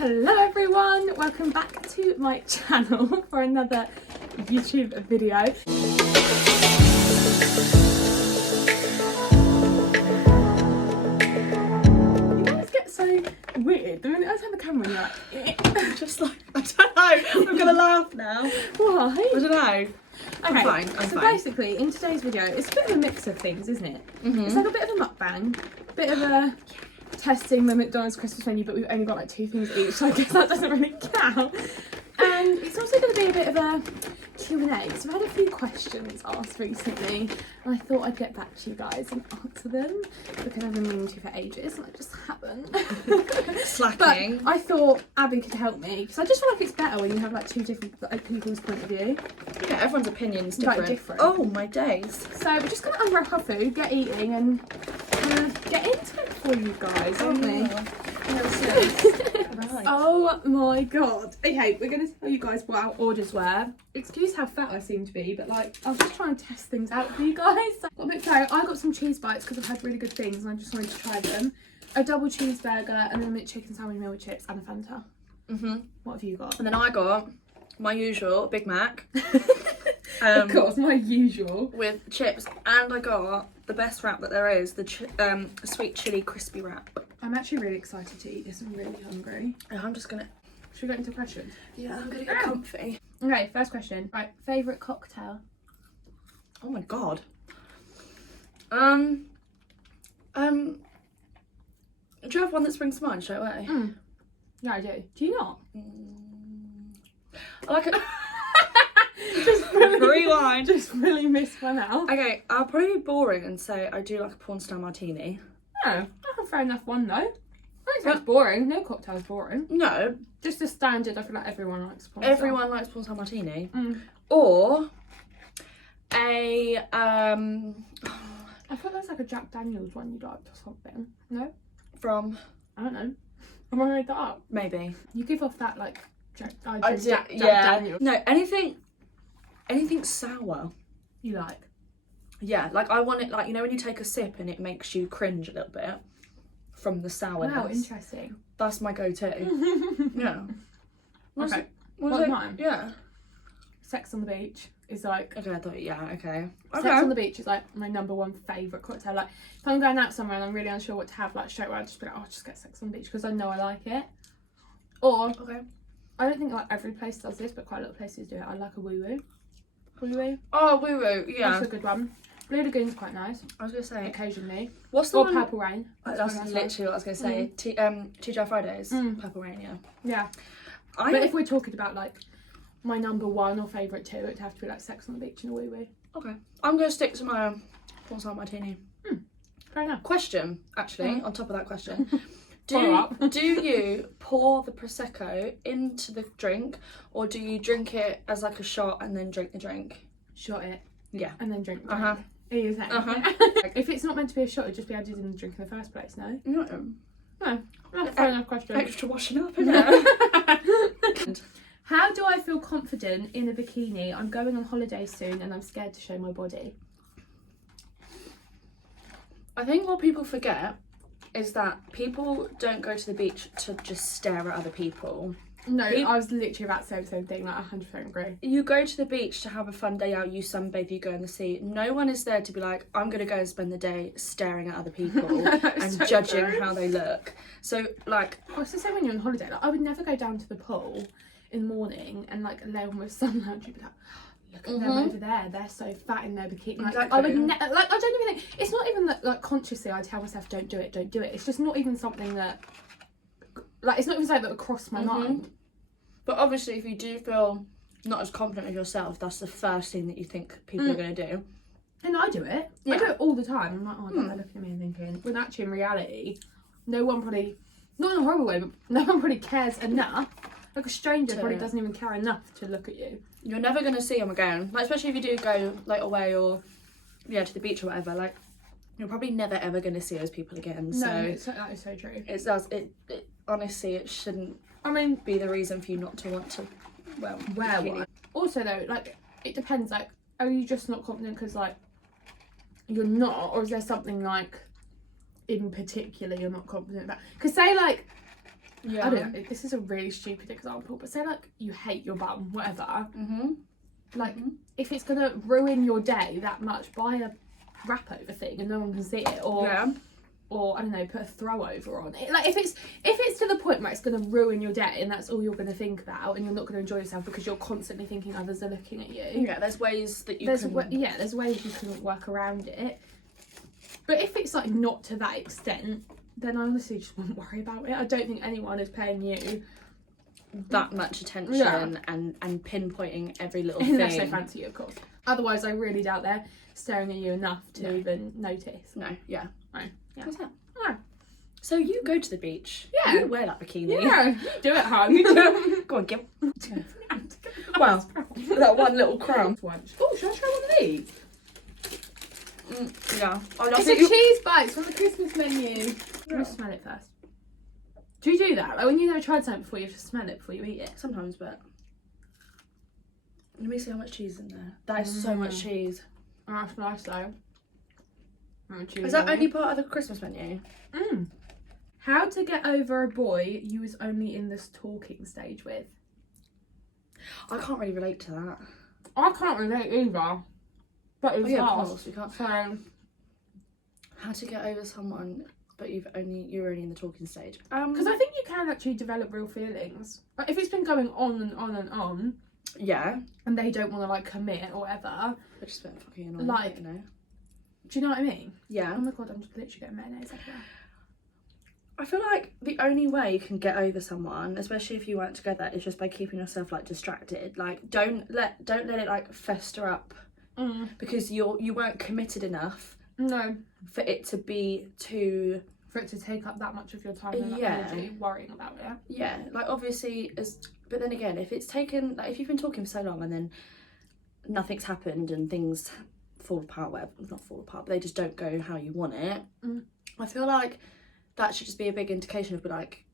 Hello everyone, welcome back to my channel for another YouTube video. You guys get so weird the minute I have a camera and you're like just like, I don't know, I'm gonna laugh now. Why? I don't know. Okay, I'm fine. Basically in today's video it's a bit of a mix of things, isn't it? It's like a bit of a mukbang, a bit of a testing the McDonald's Christmas menu, but we've only got like 2 things each, so I guess that doesn't really count. And it's also going to be a bit of a Q&A. So I've had a few questions asked recently, and I thought I'd get back to you guys and answer them because I've been meaning to for ages and I just haven't. Slacking. But I thought Abby could help me because I just feel like it's better when you have like 2 different people's point of view. Yeah, everyone's opinion's Like, different. different. Oh my days. So we're just going to unwrap our food, get eating, and get into it for you guys, aren't we? Right. Oh my god. Okay, we're going to tell you guys what our orders were. Excuse how fat I seem to be, but like, I was just trying to test things out for you guys. Got a bit fair. I got some cheese bites because I've had really good things and I just wanted to try them. A double cheeseburger and then a chicken sandwich meal with chips and a Fanta. What have you got? And then I got my usual Big Mac. Of course, my usual. With chips, and I got the best wrap that there is, the sweet chili crispy wrap. I'm actually really excited to eat this. I'm really hungry. I'm just gonna... Should we get into questions? Yeah, I'm gonna get comfy. Okay, first question. Right, favourite cocktail? Oh my god. Do you have one that springs to mind straight away? Yeah, I do. Do you not? I like it. Just really, Rewind. just really missed one out. Okay, I'll probably be boring and say I do like a porn star martini. No, that's a fair enough one though. I don't think it's boring. No cocktail's boring. No, Just a standard. I feel like everyone likes porn. everyone likes porn star martini. I Or thought there's like a Jack Daniels one you liked or something. No, from I don't know. Am I made that up? maybe. You give off that like Jack Jack Daniels. No, anything sour. You like? Yeah, like I want it like, you know when you take a sip and it makes you cringe a little bit from the sourness. Wow, interesting. That's my go-to. Yeah. Okay. What's mine? Yeah. Sex on the Beach is like. Okay, I thought, yeah, okay. Sex on the Beach is like my #1 favourite cocktail. Like if I'm going out somewhere and I'm really unsure what to have, like straight away I'll just be like, oh, I'll just get Sex on the Beach because I know I like it. Or Okay. I don't think like every place does this, but quite a lot of places do it. I like a woo woo. Woo woo. Oh, woo woo, yeah. That's a good one. Blue Lagoon's quite nice. I was gonna say. Occasionally. What's the Or one? Purple Rain. That's quite a nice literally what I was gonna say. TGI Fridays. Purple Rain, yeah. Yeah. But if we're talking about like my #1 or favourite 2, it'd have to be like Sex on the Beach and a woo woo. Okay. I'm gonna stick to my porn star martini. Fair enough. Question, actually, on top of that question. Follow up. Do you pour the Prosecco into the drink, or do you drink it as like a shot and then drink the drink? Shot it. Yeah. And then drink. Uh-huh. Are you saying? If it's not meant to be a shot, it'd just be added in the drink in the first place, no? No. No. That's a fair enough question. Extra washing up, isn't it? How do I feel confident in a bikini? I'm going on holiday soon and I'm scared to show my body. I think what people forget is that people don't go to the beach to just stare at other people. No, I was literally about to say the same thing, like 100% agree. You go to the beach to have a fun day out, you sunbathe, you go in the sea. No one is there to be like, I'm going to go and spend the day staring at other people and so judging true. how they look. So, like... Oh, it's the same when you're on holiday. Like, I would never go down to the pool in the morning and like lay on with sunlight and be like, look at them over there, they're so fat in their bikini. Like, Exactly. I would like, I don't even think, it's not even that like consciously I tell myself don't do it. It's just not even something that, like, it's not even something that would cross my mind. But obviously, if you do feel not as confident of yourself, that's the first thing that you think people are going to do. And I do it. Yeah. I do it all the time. I'm like, oh, they're looking at me and thinking, when actually in reality, no one probably, not in a horrible way, but no one probably cares enough. Like a stranger probably doesn't even care enough to look at you. You're never going to see them again. Like, especially if you do go like away or to the beach or whatever. Like, you're probably never ever going to see those people again. No, so that is so true. It does. It honestly, it shouldn't. I mean, be the reason for you not to want to wear one. Also though, like, it depends. Like, are you just not confident because like you're not, or is there something like in particular you're not confident about? Because say like Yeah. I don't know, this is a really stupid example, but say like you hate your bum, whatever. Like if it's gonna ruin your day that much, buy a wrap over thing and no one can see it, or I don't know, put a throw over on it. Like if it's to the point where it's gonna ruin your day and that's all you're gonna think about and you're not gonna enjoy yourself because you're constantly thinking others are looking at you. Yeah, there's ways that there's ways you can work around it. But if it's like not to that extent, then I honestly just wouldn't worry about it. I don't think anyone is paying you that much attention and pinpointing every little thing. Unless they fancy you, of course. Otherwise, I really doubt they're staring at you enough to even notice. No, yeah. No. Yeah. What's that? Oh. So you go to the beach. Yeah. You wear that bikini. Yeah. Do it, hon. Go on, Gil. Well, that one little crumb. Oh, should I try one of these? Yeah. It's a cheese bites from the Christmas menu. Let me smell it first. Do you do that? Like when you've never tried something before, you have to smell it before you eat it? Sometimes, but let me see how much cheese is in there. That is so much cheese. Oh, that's nice though. Is that only part of the Christmas menu? How to get over a boy you was only in this talking stage with? I can't really relate to that. I can't relate either. But it's of course we can't. So how to get over someone but you're only in the talking stage. Because I think you can actually develop real feelings. Like if it's been going on and on and on. Yeah. And they don't want to like commit or whatever. They're just a bit fucking annoying. Like, you know. Do you know what I mean? Yeah. Oh my god, I'm just literally getting mayonnaise everywhere. I feel like the only way you can get over someone, especially if you weren't together, is just by keeping yourself like distracted. Like don't let it like fester up because you weren't committed enough. No. For it to be too. For it to take up that much of your time and energy worrying about it. Yeah, like obviously but then again, if it's taken, like if you've been talking for so long and then nothing's happened and things fall apart, not fall apart, but they just don't go how you want it. I feel like that should just be a big indication of like,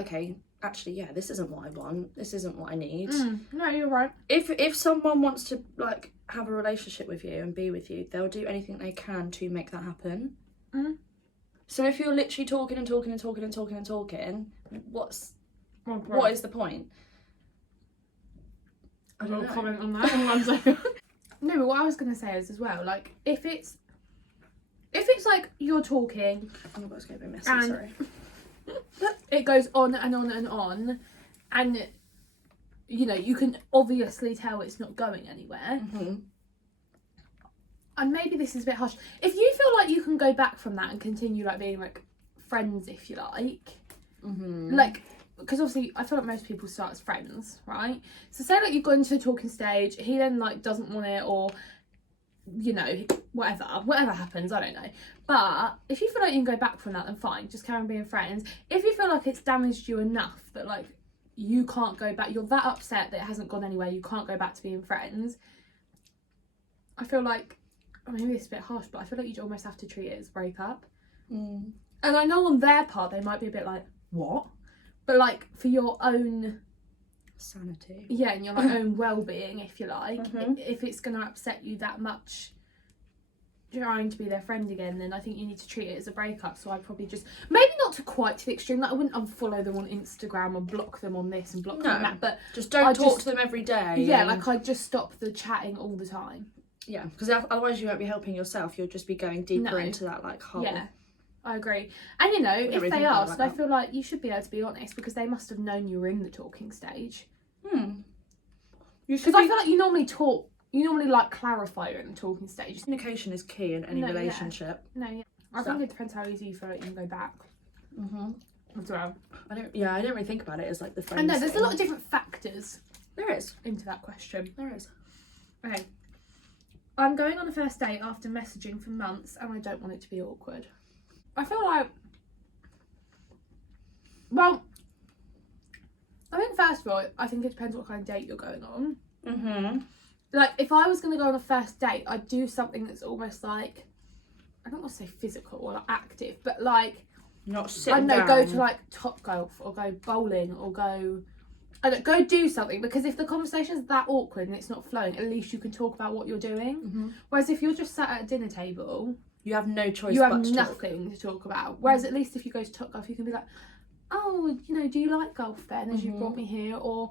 okay, actually, yeah, this isn't what I want. This isn't what I need. No, you're right. If someone wants to like have a relationship with you and be with you, they'll do anything they can to make that happen. So if you're literally talking, what is the point? I don't know. Comment on that in 1 second. No, but what I was gonna say is as well, like if it's like you're talking, oh my god, it's gonna be messy. And sorry. It goes on and on and on, and you know you can obviously tell it's not going anywhere. And maybe this is a bit harsh. If you feel like you can go back from that and continue like being like friends, if you like, like. Because obviously I feel like most people start as friends, right? So say like you've gone into the talking stage, he then like doesn't want it, or you know, whatever happens, I don't know. But if you feel like you can go back from that, then fine, just carry on being friends. If you feel like it's damaged you enough that like you can't go back, you're that upset that it hasn't gone anywhere, you can't go back to being friends, I feel like, maybe it's a bit harsh, but I feel like you almost have to treat it as a breakup. And I know on their part they might be a bit like, what? But like for your own sanity, yeah, and your like own well-being, if you like, if it's going to upset you that much trying to be their friend again, then I think you need to treat it as a breakup. So I'd probably just, maybe not to quite to the extreme, like I wouldn't unfollow them on Instagram or block them on this and block them on that, but just don't talk to them every day. Yeah, like I'd just stop the chatting all the time. Yeah, because otherwise you won't be helping yourself, you'll just be going deeper into that like hole. Yeah. I agree. And you know, if they ask, I feel like you should be able to be honest because they must have known you were in the talking stage. Because I feel like you normally like clarify you're in the talking stage. Communication is key in any relationship. I think it depends how easy you feel like you can go back. As well. I don't really think about it as like the friends. And no, there's a lot of different factors. There is. Into that question. There is. Okay. I'm going on a first date after messaging for months and I don't want it to be awkward. I feel like, well, I think first of all, I think it depends what kind of date you're going on. Like, if I was going to go on a first date, I'd do something that's almost like, I don't want to say physical or like active, but like, not sitting down. Go to like Topgolf or go bowling or go do something, because if the conversation's that awkward and it's not flowing, at least you can talk about what you're doing. Whereas if you're just sat at a dinner table, you have no choice. You have nothing to talk about. Whereas at least if you go to Topgolf, you can be like, oh, you know, do you like golf then, as you brought me here? Or,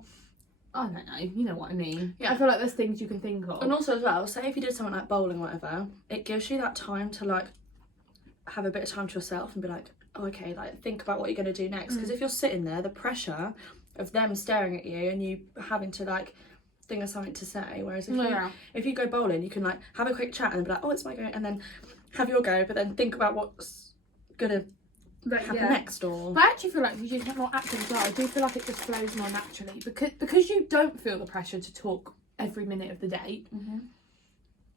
I don't know, you know what I mean. Yeah. I feel like there's things you can think of. And also as well, say if you did something like bowling or whatever, it gives you that time to like have a bit of time to yourself and be like, oh, okay, like think about what you're going to do next. Because if you're sitting there, the pressure of them staring at you and you having to like think of something to say, whereas if you go bowling, you can like have a quick chat and be like, oh, it's my go, and then have your go, but then think about what's gonna happen next. Or I actually feel like you do more acting as well. I do feel like it just flows more naturally because you don't feel the pressure to talk every minute of the day.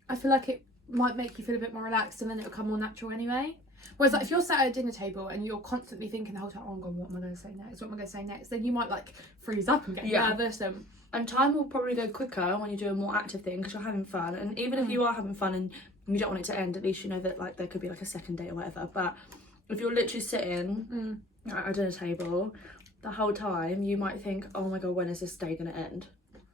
I feel like it might make you feel a bit more relaxed, and then it'll come more natural anyway. Whereas like if you're sat at a dinner table and you're constantly thinking the whole time, oh god, what am I going to say next? What am I going to say next? Then you might like freeze up and get nervous. And time will probably go quicker when you do a more active thing because you're having fun. And even if you are having fun and you don't want it to end, at least you know that like there could be like a second date or whatever. But if you're literally sitting at a dinner table the whole time, you might think, oh my god, when is this day going to end?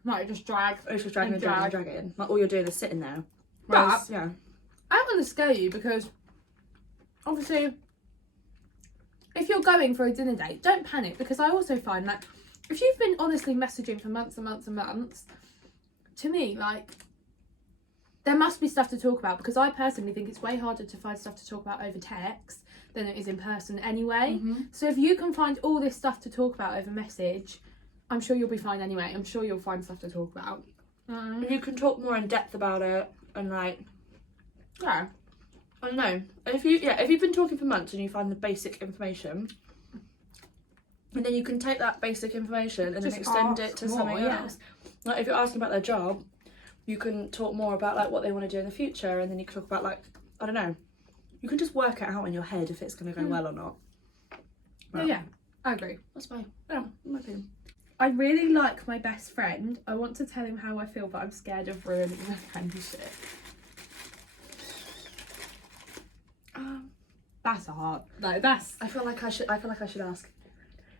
Might just drag. It's just dragging and dragging. Like all you're doing is sitting there. Whereas, but I'm going to scare you because obviously if you're going for a dinner date, don't panic, because I also find that if you've been honestly messaging for months and months and months, to me, like, there must be stuff to talk about, because I personally think it's way harder to find stuff to talk about over text than it is in person anyway. So if you can find all this stuff to talk about over message, I'm sure you'll be fine anyway. I'm sure you'll find stuff to talk about. And you can talk more in depth about it and like, I don't know. And if you've been talking for months and you find the basic information, and then you can take that basic information and then extend it to something else. Like if you're asking about their job, you can talk more about like what they want to do in the future, and then you can talk about like, I don't know, you can just work it out in your head if it's going to go well or not. Well, yeah, I agree. That's my opinion. I really like my best friend. I want to tell him how I feel, but I'm scared of ruining the friendship. That's a hard. Like that's. I feel like I should ask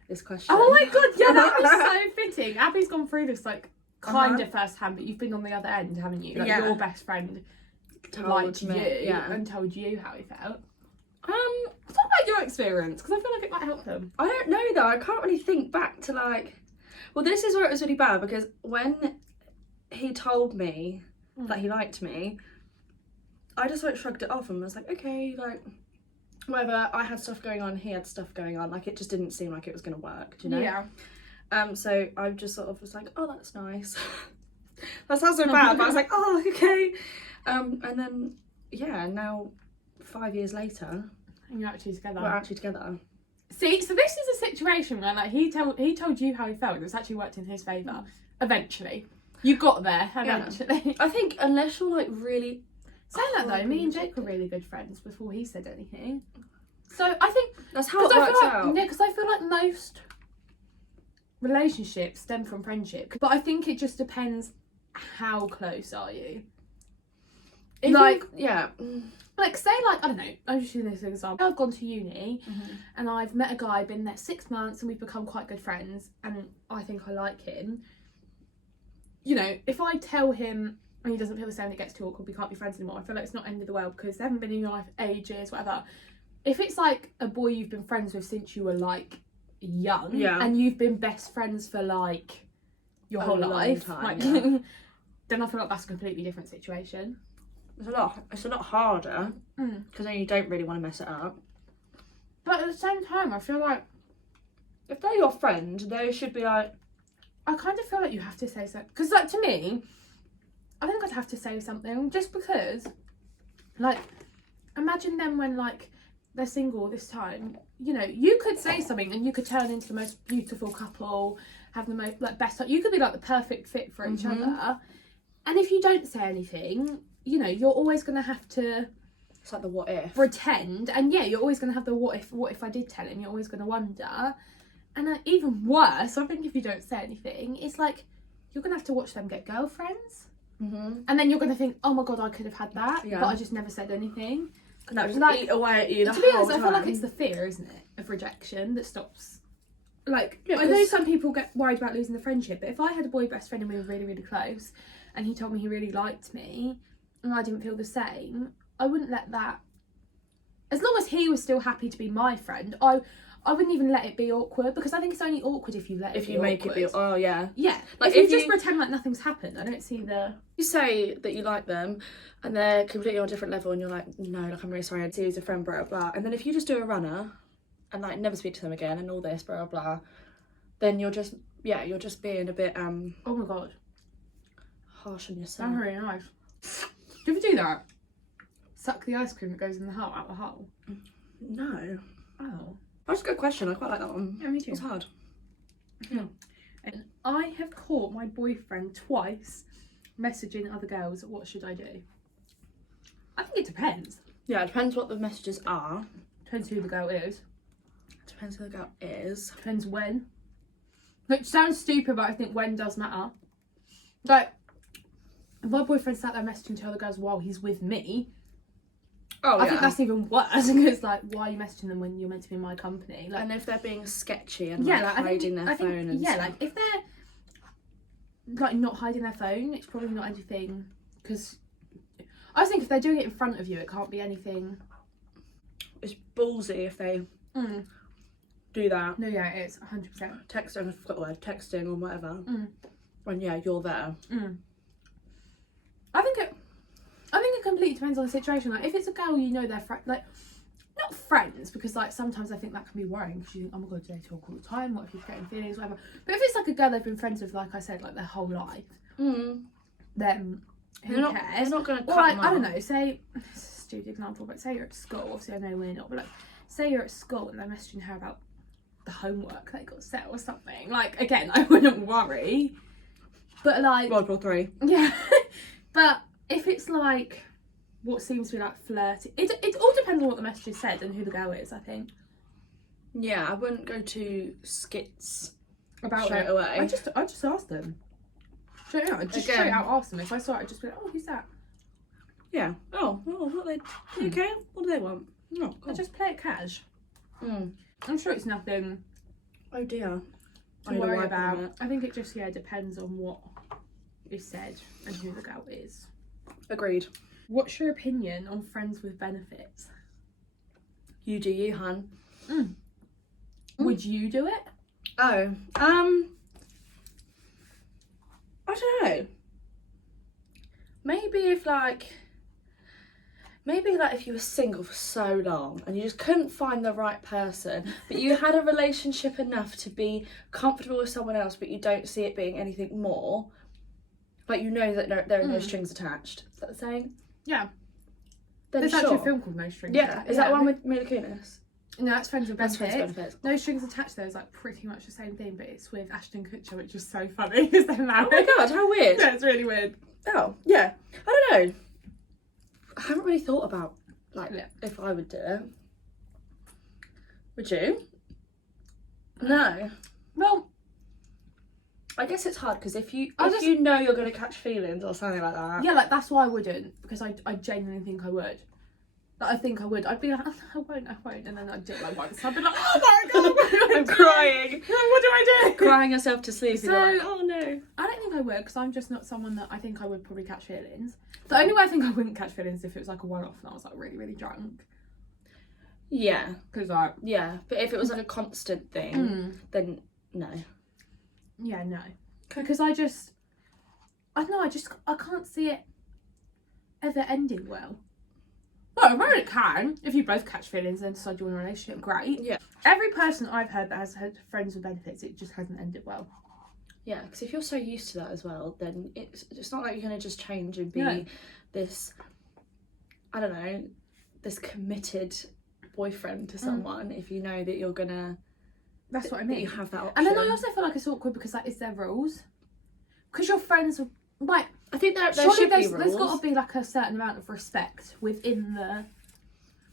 this question. Oh my god, yeah, that was so fitting. Abby's gone through this like kind of firsthand, but you've been on the other end, haven't you? Like your best friend liked you and told you how he felt. Talk about your experience, because I feel like it might help them. I don't know though. I can't really think back to like. Well, this is where it was really bad, because when he told me that he liked me, I just like shrugged it off and was like, okay, like whatever. I had stuff going on, he had stuff going on. Like it just didn't seem like it was gonna work. Do you know? Yeah. So I just sort of was like, oh, that's nice. That sounds so bad, but I was like, oh, okay. And then now 5 years later, and you're actually together. We're actually together. See, so this is a situation where like he told you how he felt. It's actually worked in his favour. Eventually, you got there. Eventually, yeah. I think unless you're like really. Saying that though, me and Jake were really good friends before he said anything. So I think that's how it works out. Yeah, because I feel like most relationships stem from friendship, but I think it just depends how close are you. Like say like, I don't know, I'll just use this example. I've gone to uni and I've met a guy, been there 6 months, and we've become quite good friends, and I think I like him. You know, if I tell him and he doesn't feel the same, it gets too awkward, we can't be friends anymore, I feel like it's not the end of the world, because they haven't been in your life ages, whatever. If it's like a boy you've been friends with since you were like young, and you've been best friends for like your whole life, then I feel like that's a completely different situation. It's a lot harder, because then you don't really want to mess it up. But at the same time, I feel like if they're your friend, they should be like. I kind of feel like you have to say something, because like to me, I think I'd have to say something, just because, like, imagine them when like they're single this time. You know, you could say something and you could turn into the most beautiful couple, have the most like best. You could be like the perfect fit for each other, and if you don't say anything, you know, you're always going to have to. It's like the what if. Pretend, and you're always going to have the what if I did tell him. You're always going to wonder, and even worse, I think if you don't say anything, it's like you're going to have to watch them get girlfriends. And then you're going to think, oh my god, I could have had that, but I just never said anything. No, just like, eat away at you. To be honest, I feel like it's the fear, isn't it, of rejection that stops. Like, I know some people get worried about losing the friendship, but if I had a boy best friend and we were really, really close, and he told me he really liked me, and I didn't feel the same, I wouldn't let that. As long as he was still happy to be my friend, I I wouldn't even let it be awkward, because I think it's only awkward if you let it If be you make awkward. it be, oh yeah. Yeah, Like, if you if just you- pretend like nothing's happened, I don't see the... You say that you like them and they're completely on a different level and you're like, no, like, I'm really sorry, I'd see you as a friend, blah, blah, blah. And then if you just do a runner and, like, never speak to them again and all this, blah, blah, blah, then you're just being a bit, Oh my god, harsh on yourself. that's really nice. Do you ever do that? Suck the ice cream that goes in the hole out the hole? No. Oh. That's a good question. I quite like that one. Yeah, me too. It's hard. And I have caught my boyfriend twice messaging other girls, what should I do? I think it depends. Yeah, it depends what the messages are. Depends who the girl is. Depends who the girl is. Depends when. Which sounds stupid, but I think when does matter. Like, if my boyfriend sat there messaging to other girls while he's with me, Oh, I think that's even worse, because like, why are you messaging them when you're meant to be in my company? Like, and if they're being sketchy and yeah, like, like, hiding their phone and yeah, stuff. like if they're like not hiding their phone, it's probably not anything. Because I think if they're doing it in front of you, it can't be anything. It's ballsy if they do that. No, yeah, it's 100%. Texting, I forgot the word, texting or whatever. Mm. When yeah, you're there. I think it completely depends on the situation. Like if it's a girl, you know, they're like not friends, because like sometimes I think that can be worrying, because you think, oh my god, do they talk all the time? What if he's getting feelings, whatever. But if it's like a girl they've been friends with, like I said, like their whole life, then who cares? They're not going to cut Or like, them I don't off. know, say, it's a stupid example, but say you're at school, obviously I know we're not, but like, say you're at school and they're messaging her about the homework they got set or something. Like, again, I wouldn't worry. But like... World War 3. Yeah. But if it's like what seems to be like flirty, it all depends on what the message is said and who the girl is, I think. Yeah, I wouldn't go to skits About straight it. away. I just asked them. Straight out. I just Again. straight out asked them. If I saw it, I'd just be like, oh, who's that? Yeah. Oh, what they okay? What do they want? No, I just play it cash. Mm. I'm sure it's nothing Oh dear. to worry about. I think it just depends on what is said and who the girl is. Agreed. What's your opinion on friends with benefits? You do you, hun. Would you do it? Oh, I don't know. Maybe if you were single for so long and you just couldn't find the right person, but you had a relationship enough to be comfortable with someone else, but you don't see it being anything more. Like, you know that there are no strings attached. Is that the saying? Yeah. Then There's sure. actually a film called No Strings Yeah, Attached. is that one with Mila Kunis? No, that's Friends with That's Benefits. Friends with Benefits. No Strings Attached, though, is like pretty much the same thing, but it's with Ashton Kutcher, which is so funny because they're married. Oh my god, how weird. Yeah, it's really weird. Oh, yeah. I don't know. I haven't really thought about, like, Yeah. if I would do it. Would you? No. Well, I guess it's hard, because if you just- you know you're going to catch feelings or something like that. yeah, like that's why I wouldn't, because I genuinely think I would. Like, I think I would. I'd be like, oh, I won't, and then I'd do it like once. I'd be like, oh my god, I'm crying. What do I do? Crying yourself to sleep. So- and you're like, oh no. I don't think I would, because I'm just not someone that I think I would probably catch feelings. The only way I think I wouldn't catch feelings is if it was like a one-off and I was like really, really drunk. Yeah. Because like, Yeah. But if it was like a constant thing, then no. yeah, no. Because I don't know, I can't see it ever ending well. Well, I mean, it can. If you both catch feelings and decide you want a relationship, great. Yeah. Every person I've heard that has had friends with benefits, it just hasn't ended well. Yeah, because if you're so used to that as well, then it's not like you're going to just change and be No. this, I don't know, this committed boyfriend to someone if you know that you're going to... That's what I That mean. you have that option. And then I also feel like it's awkward because like, is there rules? Because your friends are like, I think there surely should be there's rules. got to be like a certain amount of respect within the.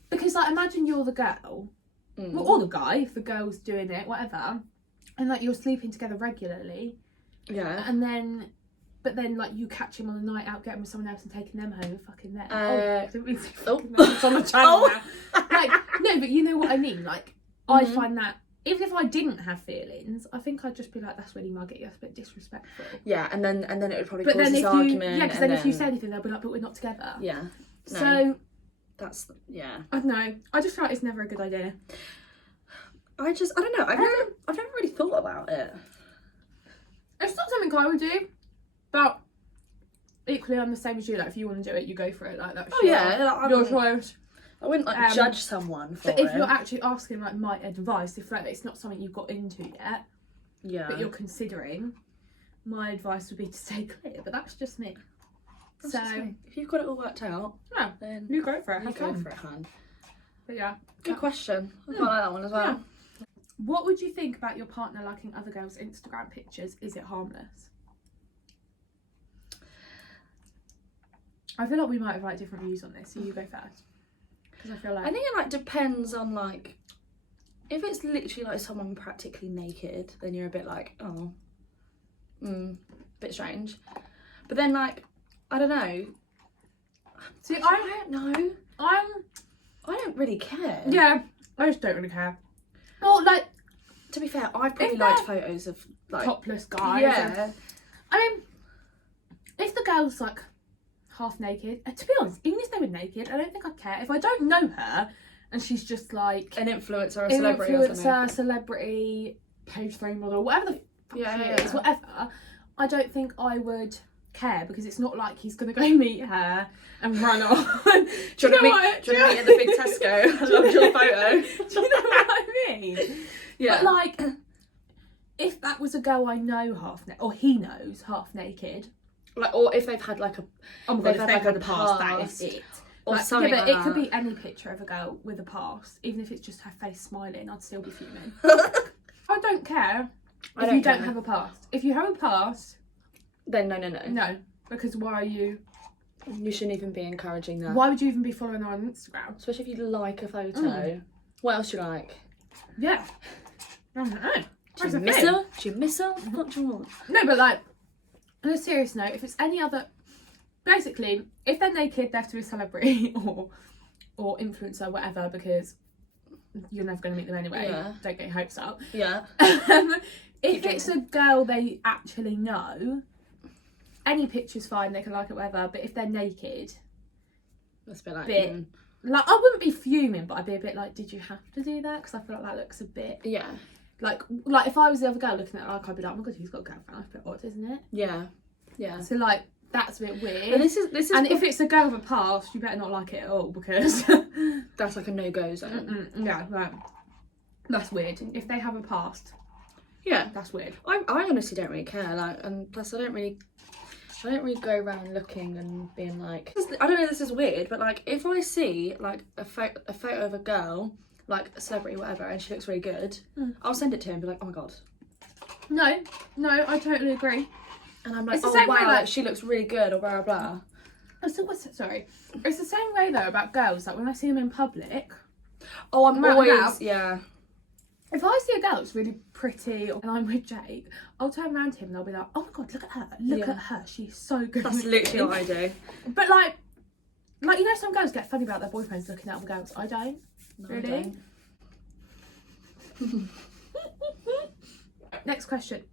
Because like, imagine you're the girl, well, or the guy if the girl's doing it, whatever, and like you're sleeping together regularly, Yeah. and then. But then, like, you catch him on a night out, getting with someone else and taking them home and fucking them. I didn't mean to say fucking them. It's on the channel now. Like, no, but you know what I mean. Like, I find that, even if I didn't have feelings, I think I'd just be like, that's really muggy, that's a bit disrespectful. Yeah, and then it would probably But cause then this if you, argument. yeah, because then if you say anything, they'll be like, but we're not together. Yeah. No, So, that's, yeah. I don't know. I just feel like it's never a good idea. I don't know. I've never really thought about it. It's not something I would do, but equally I'm the same as you. Like if you want to do it, you go for it. Like that's your choice. I wouldn't like judge someone for but it. if you're actually asking like my advice, if like it's not something you've got into yet, but you're considering, my advice would be to stay clear. But that's just me. That's just me. If you've got it all worked out, then you go for it. You go for it, hun. But yeah, good question. I quite like that one as well. Yeah. What would you think about your partner liking other girls' Instagram pictures? Is it harmless? I feel like we might have like different views on this, so you go first. Because I feel like... I think it like depends on like... If it's literally like someone practically naked, then you're a bit like, oh, bit strange. But then like, I don't know. See, I don't know. I don't really care. Yeah, I just don't really care. Well, like... To be fair, I've probably liked photos of like... topless guys. Yeah. I mean, if the girl's like half naked, to be honest, even if they were naked, I don't think I'd care. If I don't know her and she's just like... An influencer or a celebrity or something. Celebrity, page 3 model, whatever the fuck she is, whatever, I don't think I would care because it's not like he's going to go meet her and run off. Do you want to meet at the big Tesco? I loved your photo. Do you know what I mean? Yeah. But like, if that was a girl I know half naked, or he knows half naked, like, or if they've had like a, oh my god, if they've had a past, that is it. Or like, something but like it could that. be any picture of a girl with a past, even if it's just her face smiling, I'd still be fuming. I don't care if you don't have a past. If you have a past, then no. No, because why are you? You shouldn't even be encouraging that. Why would you even be following her on Instagram? Especially if you like a photo. What else do you like? Yeah. I don't know. Do you miss her? Do you miss her? What do you want? No, but like, on a serious note, if it's any other... Basically, if they're naked, they have to be a celebrity or influencer, whatever, because you're never going to meet them anyway. Yeah. Don't get your hopes up. Yeah. If it's a girl they actually know, any picture's fine, they can like it, whatever, but if they're naked... That's a bit like... Like, I wouldn't be fuming, but I'd be a bit like, did you have to do that? Because I feel like that looks a bit... Yeah. Like if I was the other girl looking at it, like, I'd be like, oh my god, he's got a girlfriend. That's a bit odd, isn't it? Yeah. Yeah. So, like, that's a bit weird. But this is and if it's a girl with a past, you better not like it at all, because... that's like a no-go zone. Yeah, right. That's weird. If they have a past, yeah, that's weird. I honestly don't really care. Like, and plus I don't really go around looking and being like, I don't know, this is weird, but like if I see like a photo of a girl, like a celebrity, whatever, and she looks really good, I'll send it to him and be like, oh my god. No, I totally agree. And I'm like, it's the oh same wow, way, like, she looks really good, or blah blah blah. Sorry. It's the same way though about girls. Like when I see them in public. Oh, I'm always yeah. If I see a girl that's really pretty and I'm with Jake, I'll turn around to him and I'll be like, oh my god, look at her. Look at her. She's so good. That's literally what I do. But like you know, some girls get funny about their boyfriends looking at other girls. I don't. No, really? I don't. Next question.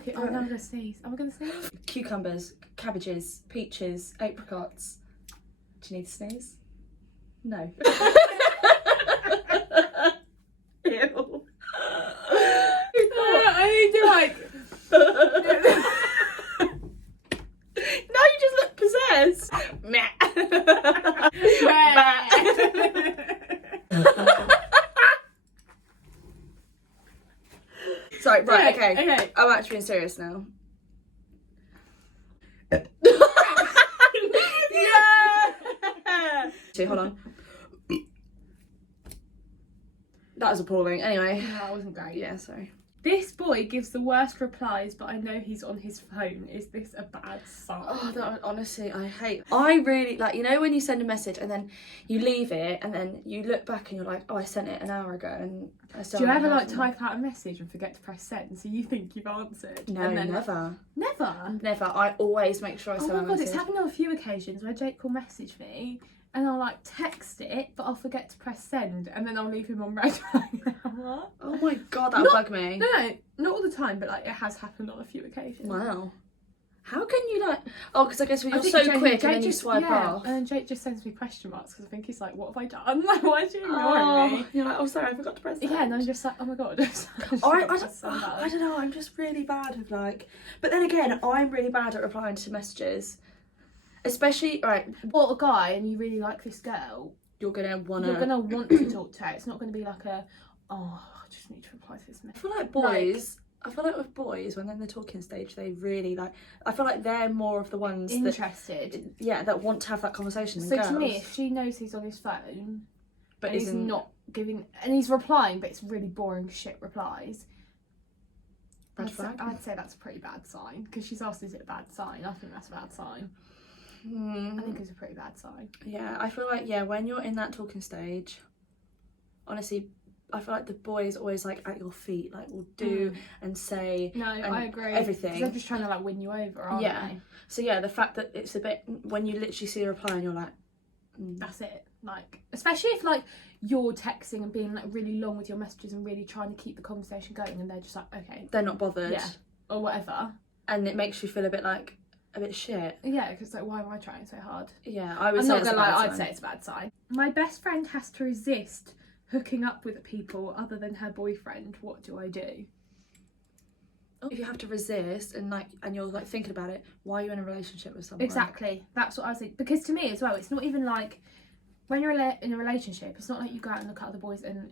Okay, I'm gonna sneeze. Am I gonna sneeze? Cucumbers, cabbages, peaches, apricots. Do you need to sneeze? No. Ew. I need to like. Now you just look possessed. Meh. Sorry, right, okay. I'm actually being serious now. Yeah! Hold on. That was appalling. Anyway. No, that wasn't great. Yeah, sorry. This boy gives the worst replies, but I know he's on his phone. Is this a bad sign? Oh, that, honestly, I really, like, you know when you send a message and then you leave it and then you look back and you're like, oh, I sent it an hour ago and I still Do you ever, haven't. like, type out a message and forget to press send so you think you've answered? No, and then, never. Never? Never. I always make sure I send Oh my a god, message. it's happened on a few occasions where Jake will message me and I'll like text it, but I'll forget to press send and then I'll leave him on red. What? Oh my god, that would bug me. No, not all the time, but like it has happened on a few occasions. Wow. How can you like? Oh, because I guess when I you're think so Jake- quick Jake and then you just- swipe yeah, off. And then Jake just sends me question marks because I think he's like, what have I done? Like, why is you ignoring Oh, me? you're like, oh, sorry, I forgot to press that. Yeah, and I'm just like, oh my god. I don't know, I'm just really bad with like, but then again, I'm really bad at replying to messages, especially right. Or a guy and you really like this girl, You're gonna want to talk to her. It's not gonna be like a, oh, I just need to reply to this I message. feel like boys. I feel like with boys, when they're in the talking stage, they really like. I feel like they're more of the ones Interested. that want to have that conversation. So Than girls. to me, if she knows he's on his phone, but and he's not giving, and he's replying, but it's really boring shit replies. Red flag? I'd say that's a pretty bad sign because she's asked, is it a bad sign? I think that's a bad sign. I think it's a pretty bad sign. Yeah, I feel like when you're in that talking stage, honestly, I feel like the boys always like at your feet, like will do and say. No, I agree. Everything. They're just trying to like win you over, aren't they? So yeah, the fact that it's a bit when you literally see the reply and you're like, that's it. Like, especially if like you're texting and being like really long with your messages and really trying to keep the conversation going, and they're just like, okay, they're not bothered, or whatever, and it makes you feel a bit shit. Yeah, because like, why am I trying so hard? Yeah, I would. I'm say not it's gonna a bad lie. I'd sign. say it's a bad sign. My best friend has to resist hooking up with people other than her boyfriend. What do I do? If you have to resist and you're like thinking about it, why are you in a relationship with someone? Exactly, that's what I was thinking. Because to me as well, it's not even like when you're in a relationship, it's not like you go out and look at other boys and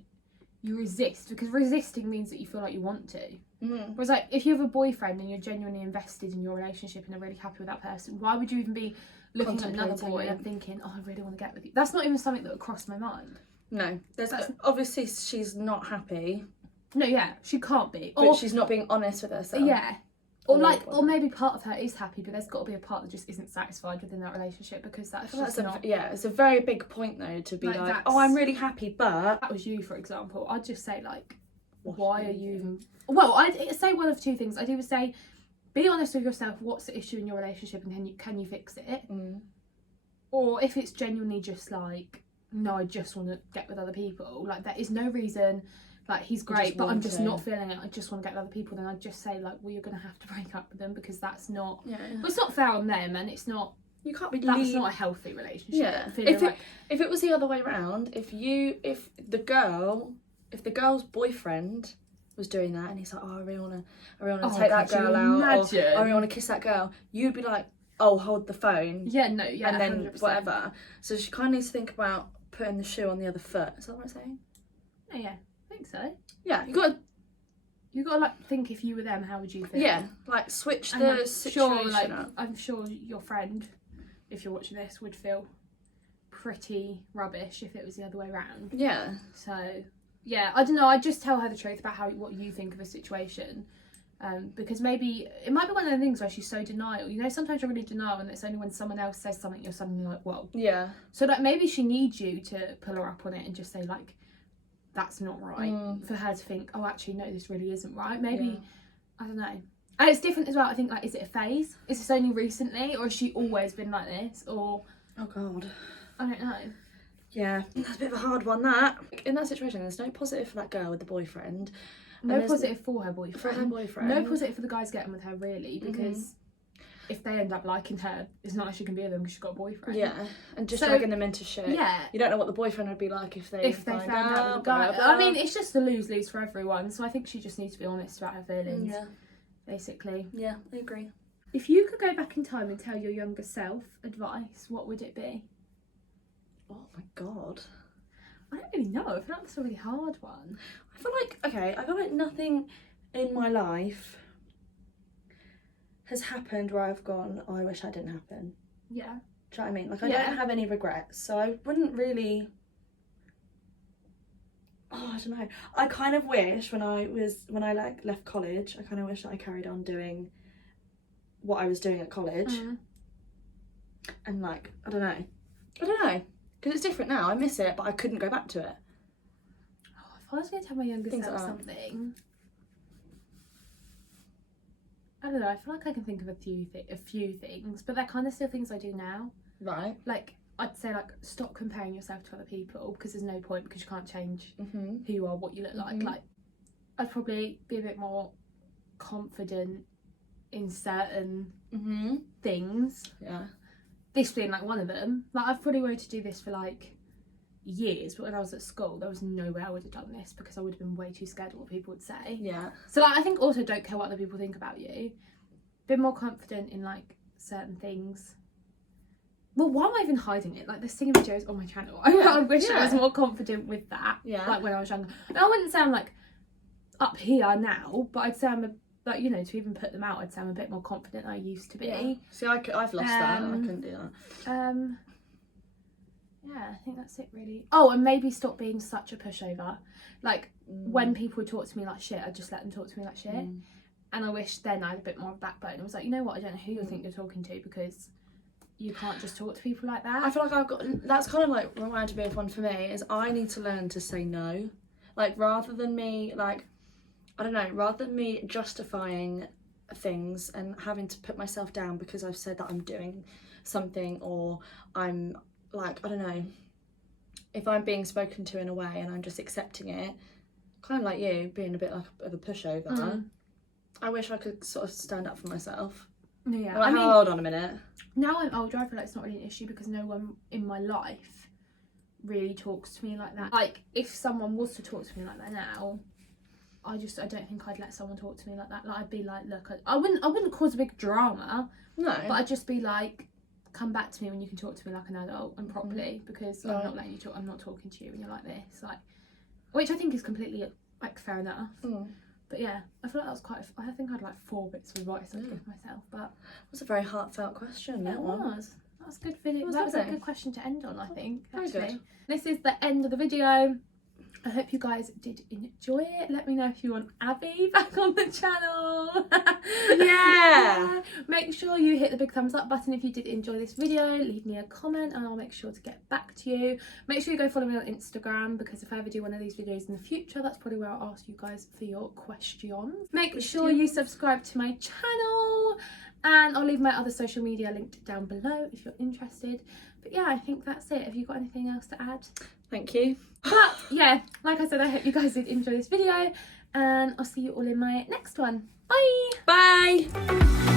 you resist, because resisting means that you feel like you want to. Whereas like if you have a boyfriend and you're genuinely invested in your relationship and are really happy with that person, why would you even be looking at another boy and thinking, oh, I really want to get with you? That's not even something that would cross my mind. No, obviously she's not happy. No, yeah, she can't be. But she's not being honest with herself. Yeah. Or maybe part of her is happy, but there's got to be a part that just isn't satisfied within that relationship, because that's just not... it's a very big point though to be like, oh, I'm really happy, but... That was you, for example. I'd just say like, why are you even... Well, I'd say one of two things. I'd either say, be honest with yourself, what's the issue in your relationship and can you fix it? Or if it's genuinely just like, no, I just want to get with other people, like there is no reason, like he's great but I'm just not feeling it, I just want to get with other people, then I'd just say like, well, you're going to have to break up with them, because that's not well, it's not fair on them, and it's not, you can't be that's not a healthy relationship. If it was the other way around, if the girl's boyfriend was doing that and he's like, oh, I really want to take that girl out, or I really want to kiss that girl, you'd be like, oh, hold the phone, and then 100%. Whatever. So she kind of needs to think about putting the shoe on the other foot. Is that what I'm saying? Oh, yeah, I think so. Yeah, you got to like think, if you were them, how would you feel? Yeah, like switch the situation up. I'm sure your friend, if you're watching this, would feel pretty rubbish if it was the other way around. Yeah. So yeah, I don't know, I'd just tell her the truth about what you think of a situation. Because maybe it might be one of the things where she's so denial. You know, sometimes you're really denial, and it's only when someone else says something you're suddenly like, whoa. Yeah. So like maybe she needs you to pull her up on it and just say like, that's not right, for her to think, oh, actually no, this really isn't right. Maybe I don't know. And it's different as well. I think like, is it a phase? Is this only recently, or has she always been like this? Or oh god, I don't know. Yeah, that's a bit of a hard one. That in that situation, there's no positive for that girl with the boyfriend. No positive for her boyfriend. For her boyfriend. No positive for the guys getting with her, really, because if they end up liking her, it's not like she can be with them because she's got a boyfriend. Yeah, and just dragging them into shit. Yeah. You don't know what the boyfriend would be like if they found out with the guy. I mean, it's just a lose-lose for everyone, so I think she just needs to be honest about her feelings. Yeah. Basically. Yeah, I agree. If you could go back in time and tell your younger self advice, what would it be? Oh my god. I don't really know. I feel like that's a really hard one. I feel like nothing in my life has happened where I've gone, oh, I wish that didn't happen. Yeah. Do you know what I mean? Like, I don't have any regrets, so I wouldn't really... Oh, I don't know. I kind of wish when I like left college, I kind of wish that I carried on doing what I was doing at college. And like, I don't know. Because it's different now. I miss it, but I couldn't go back to it. Oh, if I was going to tell my younger self something, I don't know. I feel like I can think of a few things, but they're kind of still things I do now. Right. Like, I'd say like, stop comparing yourself to other people, because there's no point, because you can't change who you are, what you look like. Like, I'd probably be a bit more confident in certain things. Yeah. This being like one of them. Like I've probably wanted to do this for like years, but when I was at school there was no way I would have done this because I would have been way too scared of what people would say. Yeah. So like I think also don't care what other people think about you. Be more confident in like certain things. Well, why am I even hiding it? Like the singing videos on my channel. I wish I was more confident with that. Yeah. Like when I was younger. And I wouldn't say I'm like up here now, but I'd say I'm like, you know, to even put them out, I'd say I'm a bit more confident than I used to be. Yeah. See, I've lost that. I couldn't do that. Yeah, I think that's it really. Oh, and maybe stop being such a pushover. Like when people would talk to me like shit, I'd just let them talk to me like shit. And I wish then I had a bit more of a backbone. I was like, you know what, I don't know who you think you're talking to because you can't just talk to people like that. I feel like that's kind of like reminded me of one for me, is I need to learn to say no. Like rather than me, like, I don't know, rather than me justifying things and having to put myself down because I've said that I'm doing something, or I'm like, I don't know, if I'm being spoken to in a way and I'm just accepting it, kind of like you, being a bit like of a pushover, I wish I could sort of stand up for myself. Yeah, like, hold on a minute. Now I'm older, I feel like it's not really an issue because no one in my life really talks to me like that. Like, if someone was to talk to me like that now, I don't think I'd let someone talk to me like that. Like, I'd be like, look, I wouldn't cause a big drama. No. But I'd just be like, come back to me when you can talk to me like an adult and properly, because I'm not letting you talk. I'm not talking to you when you're like this. Like, which I think is completely like fair enough. But yeah, I feel like that was quite. I think I had like 4 bits of advice I'd give myself. But it was a very heartfelt question. That was. That was a good video. That was a good question to end on, I think. Very good. This is the end of the video. I hope you guys did enjoy it. Let me know if you want Abby back on the channel. Yeah. Make sure you hit the big thumbs up button if you did enjoy this video. Leave me a comment and I'll make sure to get back to you. Make sure you go follow me on Instagram, because if I ever do one of these videos in the future, that's probably where I'll ask you guys for your questions. Make sure you subscribe to my channel, and I'll leave my other social media linked down below if you're interested. But yeah, I think that's it. Have you got anything else to add? Thank you. But yeah, like I said, I hope you guys did enjoy this video, and I'll see you all in my next one. Bye! Bye!